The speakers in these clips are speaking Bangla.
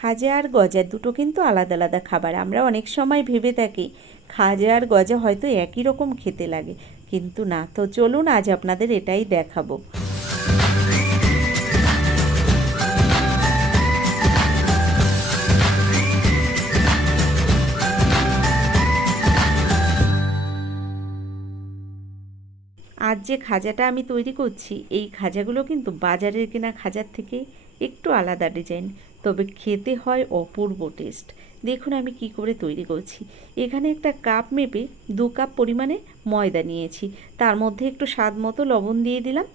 খাজা আর গজা দুটো কিন্তু আলাদা আলাদা খাবার। আমরা অনেক সময় ভেবে থাকি খাজা আর গজা হয়তো একই রকম খেতে লাগে, কিন্তু না। তো চলুন আজ আপনাদের এটাই দেখাবো। আজ যে খাজাটা আমি তৈরি করছি, এই খাজাগুলো কিন্তু বাজারের কেনা খাজার থেকে একটু আলাদা ডিজাইন, তবে খেতে হয় অপূর্ব টেস্ট। দেখুন আমি কি করে তৈরি করছি। এখানে একটা কাপ মেপে 2 কাপ পরিমাণে ময়দা নিয়েছি, তার মধ্যে একটু স্বাদ মতো লবণ দিয়ে দিলাম,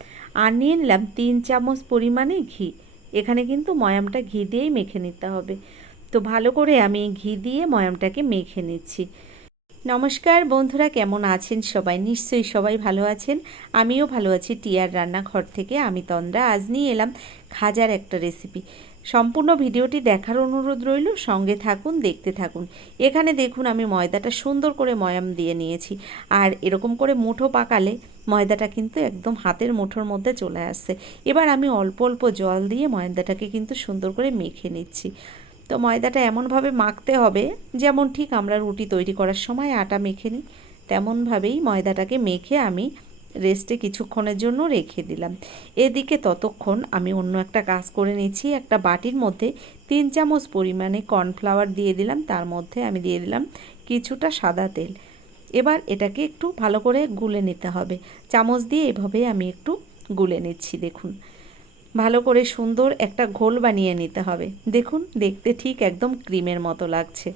আর নিয়ে নিলাম 3 চামচ পরিমাণে ঘি। এখানে কিন্তু ময়ামটা ঘি দিয়েই মেখে নিতে হবে। তো ভালো করে আমি ঘি দিয়ে ময়ামটাকে মেখে নিচ্ছি। নমস্কার বন্ধুরা, কেমন আছেন সবাই? নিশ্চয়ই সবাই ভালো আছেন। আমিও ভালো আছি। টিয়ার রান্নাঘর থেকে আমি তন্দ্রা আজ নিয়ে এলাম খাজার একটা রেসিপি। সম্পূর্ণ ভিডিওটি দেখার অনুরোধ রইল, সঙ্গে থাকুন, দেখতে থাকুন। এখানে দেখুন আমি ময়দাটা সুন্দর করে ময়াম দিয়ে নিয়েছি, আর এরকম করে মুঠো পাকালে ময়দাটা কিন্তু একদম হাতের মুঠোর মধ্যে চলে আসছে। এবার আমি অল্প অল্প জল দিয়ে ময়দাটাকে কিন্তু সুন্দর করে মেখে নিচ্ছি। তো ময়দাটা এমনভাবে মাখতে হবে যেমন ঠিক আমরা রুটি তৈরি করার সময় আটা মেখে নিই, তেমনভাবেই ময়দাটাকে মেখে আমি রেস্টে কিছুক্ষণের জন্য রেখে দিলাম। এদিকে ততক্ষণ আমি অন্য একটা কাজ করে নিচ্ছি। একটা বাটির মধ্যে 3 চামচ পরিমাণে কর্নফ্লাওয়ার দিয়ে দিলাম, তার মধ্যে আমি দিয়ে দিলাম কিছুটা সাদা তেল। এবার এটাকে একটু ভালো করে গুলে নিতে হবে। চামচ দিয়ে এভাবে আমি একটু গুলে নিচ্ছি। দেখুন ভালো করে সুন্দর একটা ঘোল বানিয়ে নিতে হবে। দেখুন দেখতে ঠিক একদম ক্রিমের মতো লাগছে।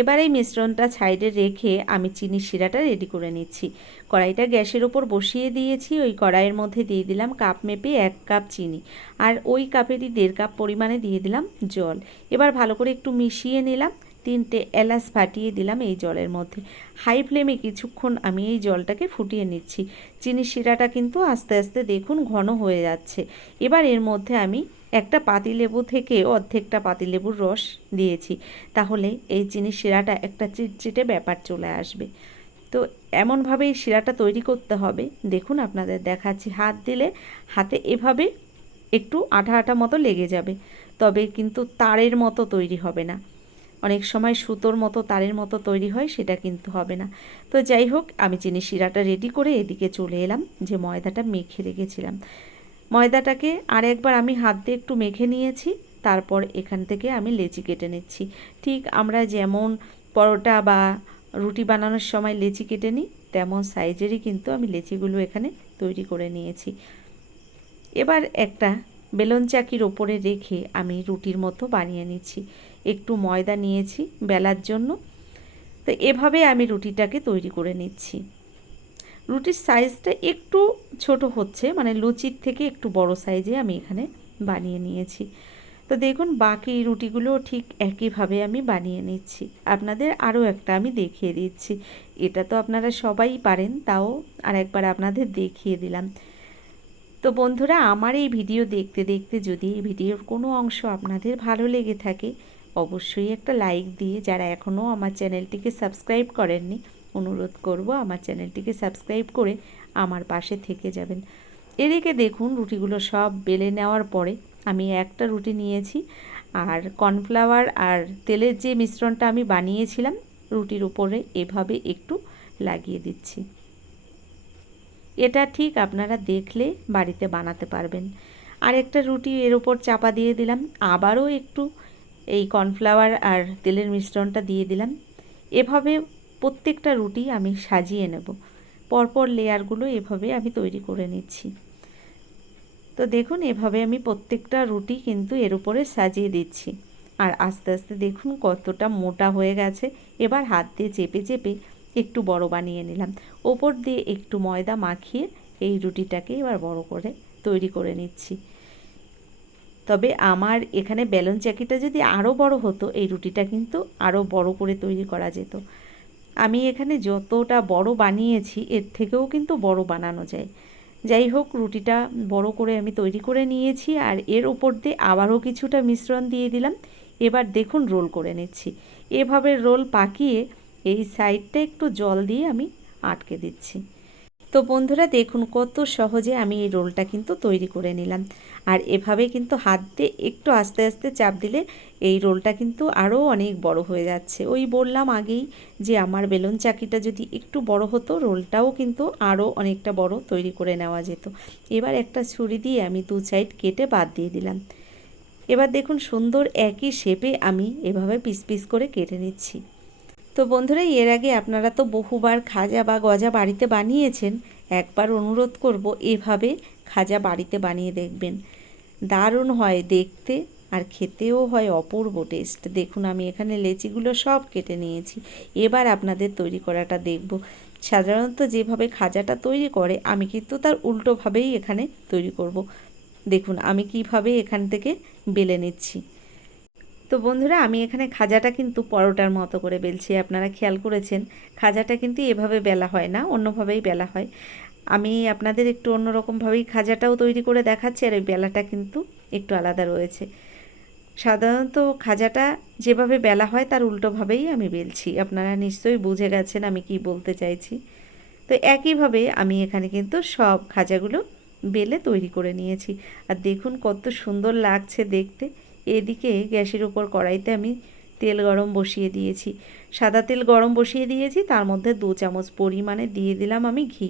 এবার এই মিশ্রণটা সাইডে রেখে আমি চিনির শিরাটা রেডি করে নিচ্ছি। কড়াইটা গ্যাসের ওপর বসিয়ে দিয়েছি। ওই কড়াইয়ের মধ্যে দিয়ে দিলাম কাপ মেপে 1 কাপ চিনি, আর ওই কাপেরই 1.5 কাপ পরিমাণে দিয়ে দিলাম জল। এবার ভালো করে একটু মিশিয়ে নিলাম। 3টে এলাচ ফাটিয়ে দিলাম এই জলের মধ্যে। হাই ফ্লেমে কিছুক্ষণ আমি এই জলটাকে ফুটিয়ে নিচ্ছি। চিনির শিরাটা কিন্তু আস্তে আস্তে দেখুন ঘন হয়ে যাচ্ছে। এবার এর মধ্যে আমি একটা পাতিলেবু থেকে অর্ধেকটা পাতিলেবুর রস দিয়েছি, তাহলে এই চিনির শিরাটা একটা চিটচিটে ব্যাপার চলে আসবে। তো এমনভাবেই শিরাটা তৈরি করতে হবে। দেখুন আপনাদের দেখাচ্ছি, হাত দিলে হাতে এভাবে একটু আঠা আঠা মতো লেগে যাবে, তবে কিন্তু তারের মতো তৈরি হবে না। অনেক সময় সুতোর মতো তারের মতো তৈরি হয়, সেটা কিন্তু হবে না। তো যাই হোক, আমি চিনির শিরাটা রেডি করে এদিকে চলে এলাম যে ময়দাটা মেখে রেখেছিলাম। ময়দাটাকে আর একবার আমি হাত দিয়ে একটু মেখে নিয়েছি। তারপর এখান থেকে আমি লেচি কেটে নিচ্ছি। ঠিক আমরা যেমন পরোটা বা রুটি বানানোর সময় লেচি কেটে নিই, তেমন সাইজেরই কিন্তু আমি লেচিগুলো এখানে তৈরি করে নিয়েছি। এবার একটা বেলন চাকির ওপরে রেখে আমি রুটির মতো বানিয়ে নিচ্ছি। একটু ময়দা নিয়েছি বেলার জন্য। তো এভাবে আমি রুটিটাকে তৈরি করে নিচ্ছি। রুটির সাইজটা একটু ছোট হচ্ছে, মানে লুচির থেকে একটু বড় সাইজে আমি এখানে বানিয়ে নিয়েছি। তো দেখুন বাকি রুটিগুলো ঠিক একইভাবে আমি বানিয়ে নিচ্ছি। আপনাদের আরও একটা আমি দেখিয়ে দিচ্ছি। এটা তো আপনারা সবাই পারেন, তাও আর একবার আপনাদের দেখিয়ে দিলাম। তো বন্ধুরা, আমার এই ভিডিও দেখতে দেখতে যদি এই ভিডিওর কোনো অংশ আপনাদের ভালো লেগে থাকে, অবশ্যই একটা লাইক দিয়ে, যারা এখনও আমার চ্যানেলটিকে সাবস্ক্রাইব করেননি, অনুরোধ করব আমার চ্যানেলটিকে সাবস্ক্রাইব করে আমার পাশে থেকে যাবেন। এদিকে দেখুন রুটিগুলো সব বেলে নেওয়ার পরে আমি একটা রুটি নিয়েছি, আর কর্নফ্লাওয়ার আর তেলের যে মিশ্রণটা আমি বানিয়েছিলাম রুটির উপরে এভাবে একটু লাগিয়ে দিচ্ছি। এটা ঠিক আপনারা দেখলে বাড়িতে বানাতে পারবেন। আর একটা রুটি এর ওপর চাপা দিয়ে দিলাম, আবারও একটু এই কর্নফ্লাওয়ার আর তেলের মিশ্রণটা দিয়ে দিলাম। এভাবে প্রত্যেকটা রুটি আমি সাজিয়ে নেব। পরপর লেয়ারগুলো এভাবে আমি তৈরি করে নিচ্ছি। তো দেখুন এভাবে আমি প্রত্যেকটা রুটি কিন্তু এর উপরে সাজিয়ে দিচ্ছি। আর আস্তে আস্তে দেখুন কতটা মোটা হয়ে গেছে। এবার হাত দিয়ে চেপে চেপে একটু বড় বানিয়ে নিলাম। ওপর দিয়ে একটু ময়দা মাখিয়ে এই রুটিটাকে এবার বড় করে তৈরি করে নিচ্ছি। তবে আমার এখানে বেলন চাকিটা যদি আরও বড় হতো, এই রুটিটা কিন্তু আরও বড় করে তৈরি করা যেত। আমি এখানে যতটা বড় বানিয়েছি এর থেকেও কিন্তু বড় বানানো যায়। যাই হোক, রুটিটা বড় করে আমি তৈরি করে নিয়েছি, আর এর ওপর দিয়ে আবারও কিছুটা মিশ্রণ দিয়ে দিলাম। এবার দেখুন রোল করে নিচ্ছি। এভাবে রোল পাকিয়ে এই সাইডটা একটু জল দিয়ে আমি আটকে দিচ্ছি। তো বন্ধুরা দেখুন কত সহজে আমি এই রোলটা কিন্তু তৈরি করে নিলাম। আর এভাবে কিন্তু হাত দিয়ে একটু আস্তে আস্তে চাপ দিলে এই রোলটা কিন্তু আরও অনেক বড় হয়ে যাচ্ছে। ওই বললাম আগেই যে আমার বেলুন চাকিটা যদি একটু বড় হতো রোলটাও কিন্তু আরও অনেকটা বড় তৈরি করে নেওয়া যেত। এবার একটা ছুরি দিয়ে আমি দু সাইড কেটে বাদ দিয়ে দিলাম। এবার দেখুন সুন্দর একই শেপে আমি এভাবে পিস পিস করে কেটে নিচ্ছি। তো বন্ধুরা এর আগে আপনারা তো বহুবার খাজা বা গজা বাড়িতে বানিয়েছেন, একবার অনুরোধ করব এভাবে খাজা বাড়িতে বানিয়ে দেখবেন। দারুণ হয় দেখতে আর খেতেও হয় অপূর্ব টেস্ট। দেখুন আমি এখানে লেচিগুলো সব কেটে নিয়েছি। এবার আপনাদের তৈরি করাটা দেখব। সাধারণত যেভাবে খাজাটা তৈরি করে আমি কিন্তু তার উল্টোভাবেই এখানে তৈরি করব। দেখুন আমি কিভাবে এখান থেকে বেলে নিচ্ছি। তো বন্ধুরা আমি এখানে খাজাটা কিন্তু পরোটার মতো করে বেলছি। আপনারা খেয়াল করেছেন খাজাটা কিন্তু এভাবে বেলা হয় না, অন্যভাবেই বেলা হয়। আমি আপনাদের একটু অন্যরকমভাবেই খাজাটাও তৈরি করে দেখাচ্ছি, আর ওই বেলাটা কিন্তু একটু আলাদা রয়েছে। সাধারণত খাজাটা যেভাবে বেলা হয় তার উল্টোভাবেই আমি বেলছি। আপনারা নিশ্চয়ই বুঝে গেছেন আমি কি বলতে চাইছি। তো একইভাবে আমি এখানে কিন্তু সব খাজাগুলো বেলে তৈরি করে নিয়েছি। আর দেখুন কত সুন্দর লাগছে দেখতে। এদিকে গ্যাসের উপর কড়াইতে আমি তেল গরম বসিয়ে দিয়েছি। সাদা তেল গরম বসিয়ে দিয়েছি, তার মধ্যে 2 চামচ পরিমাণে দিয়ে দিলাম আমি ঘি।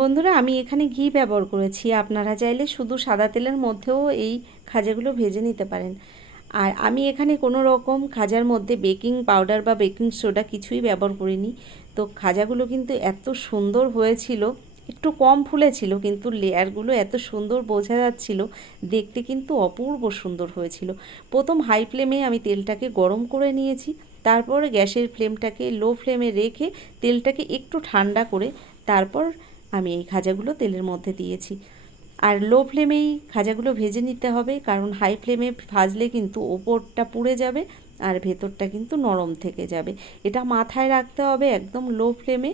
বন্ধুরা আমি এখানে ঘি ব্যবহার করেছি, আপনারা চাইলে শুধু সাদা তেলের মধ্যেও এই খাজাগুলো ভেজে নিতে পারেন। আর আমি এখানে কোনো রকম খাজার মধ্যে বেকিং পাউডার বা বেকিং সোডা কিছুই ব্যবহার করিনি। তো খাজাগুলো কিন্তু এত সুন্দর হয়েছিল, একটু কম ফুলেছিল কিন্তু লেয়ারগুলো এত সুন্দর বোঝা যাচ্ছিল, দেখতে কিন্তু অপূর্ব সুন্দর হয়েছিল। প্রথম হাই ফ্লেমে আমি তেলটাকে গরম করে নিয়েছি, তারপর গ্যাসের ফ্লেমটাকে লো ফ্লেমে রেখে তেলটাকে একটু ঠান্ডা করে তারপর আমি এই খাজাগুলো তেলের মধ্যে দিয়েছি। আর লো ফ্লেমেই খাজাগুলো ভেজে নিতে হবে, কারণ হাই ফ্লেমে ভাজলে কিন্তু ওপরটা পুড়ে যাবে আর ভেতরটা কিন্তু নরম থেকে যাবে। এটা মাথায় রাখতে হবে, একদম লো ফ্লেমে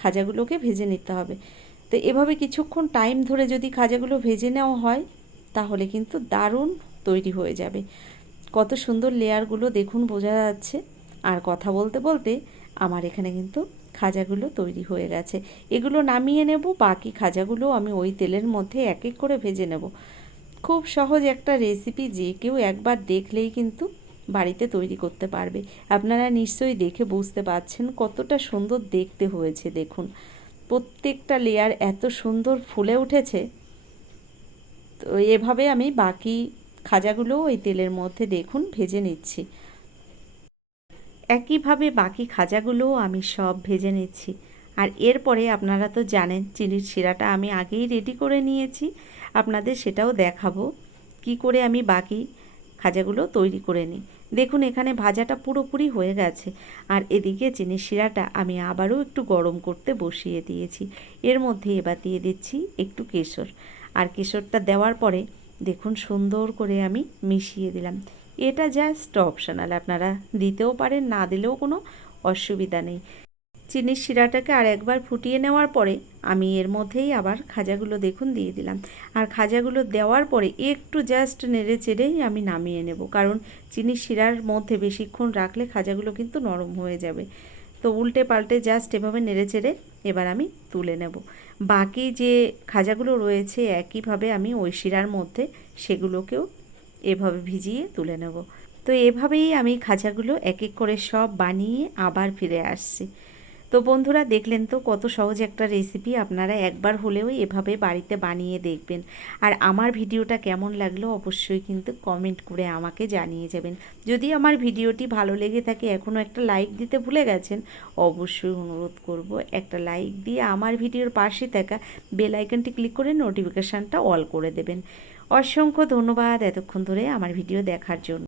খাজাগুলোকে ভেজে নিতে হবে। তো এভাবে কিছুক্ষণ টাইম ধরে যদি খাজাগুলো ভেজে নেওয়া হয় তাহলে কিন্তু দারুণ তৈরি হয়ে যাবে। কত সুন্দর লেয়ারগুলো দেখুন বোঝা যাচ্ছে। আর কথা বলতে বলতে আমার এখানে কিন্তু খাজাগুলো তৈরি হয়ে গেছে। এগুলো নামিয়ে নেব, বাকি খাজাগুলো আমি ওই তেলের মধ্যে এক এক করে ভেজে নেব। খুব সহজ একটা রেসিপি, যে কেউ একবার দেখলেই কিন্তু বাড়িতে তৈরি করতে পারবে। আপনারা নিশ্চয়ই দেখে বুঝতে পারছেন কতটা সুন্দর দেখতে হয়েছে। দেখুন প্রত্যেকটা লেয়ার এত সুন্দর ফুলে উঠেছে। তো এভাবে আমি বাকি খাজাগুলো ওই তেলের মধ্যে দেখুন ভেজে নিচ্ছি। একইভাবে বাকি খাজাগুলোও আমি সব ভেজে নিচ্ছি। আর এরপরে আপনারা তো জানেন চিনির শিরাটা আমি আগেই রেডি করে নিয়েছি, আপনাদের সেটাও দেখাবো কি করে আমি বাকি খাজাগুলো তৈরি করে নিই। দেখুন এখানে ভাজাটা পুরোপুরি হয়ে গেছে, আর এদিকে চিনির শিরাটা আমি আবারও একটু গরম করতে বসিয়ে দিয়েছি। এর মধ্যে এবার দিয়ে দিচ্ছি একটু কেশর, আর কেশরটা দেওয়ার পরে দেখুন সুন্দর করে আমি মিশিয়ে দিলাম। এটা জাস্ট অপশনাল, আপনারা দিতেও পারেন, না দিলেও কোনো অসুবিধা নেই। চিনির শিরাটাকে আর একবার ফুটিয়ে নেওয়ার পরে আমি এর মধ্যেই আবার খাজাগুলো দেখুন দিয়ে দিলাম। আর খাজাগুলো দেওয়ার পরে একটু জাস্ট নেড়ে চেড়েই আমি নামিয়ে নেব, কারণ চিনির শিরার মধ্যে বেশিক্ষণ রাখলে খাজাগুলো কিন্তু নরম হয়ে যাবে। তো উল্টে পাল্টে জাস্ট এভাবে নেড়ে চেড়ে এবার আমি তুলে নেব। বাকি যে খাজাগুলো রয়েছে একইভাবে আমি ওই শিরার মধ্যে সেগুলোকেও এভাবে ভিজিয়ে তুলে নেব। তো এভাবেই আমি খাজাগুলো এক এক করে সব বানিয়ে আবার ফিরে আসছি। তো বন্ধুরা দেখলেন তো কত সহজ একটা রেসিপি, আপনারা একবার হলেও এভাবে বাড়িতে বানিয়ে দেখবেন। আর আমার ভিডিওটা কেমন লাগলো অবশ্যই কিন্তু কমেন্ট করে আমাকে জানিয়ে যাবেন। যদি আমার ভিডিওটি ভালো লেগে থাকে, এখনও একটা লাইক দিতে ভুলে গেছেন, অবশ্যই অনুরোধ করব একটা লাইক দিয়ে আমার ভিডিওর পাশে থাকা বেল আইকনটি ক্লিক করে নোটিফিকেশানটা অল করে দেবেন। অসংখ্য ধন্যবাদ এতক্ষণ ধরে আমার ভিডিও দেখার জন্য।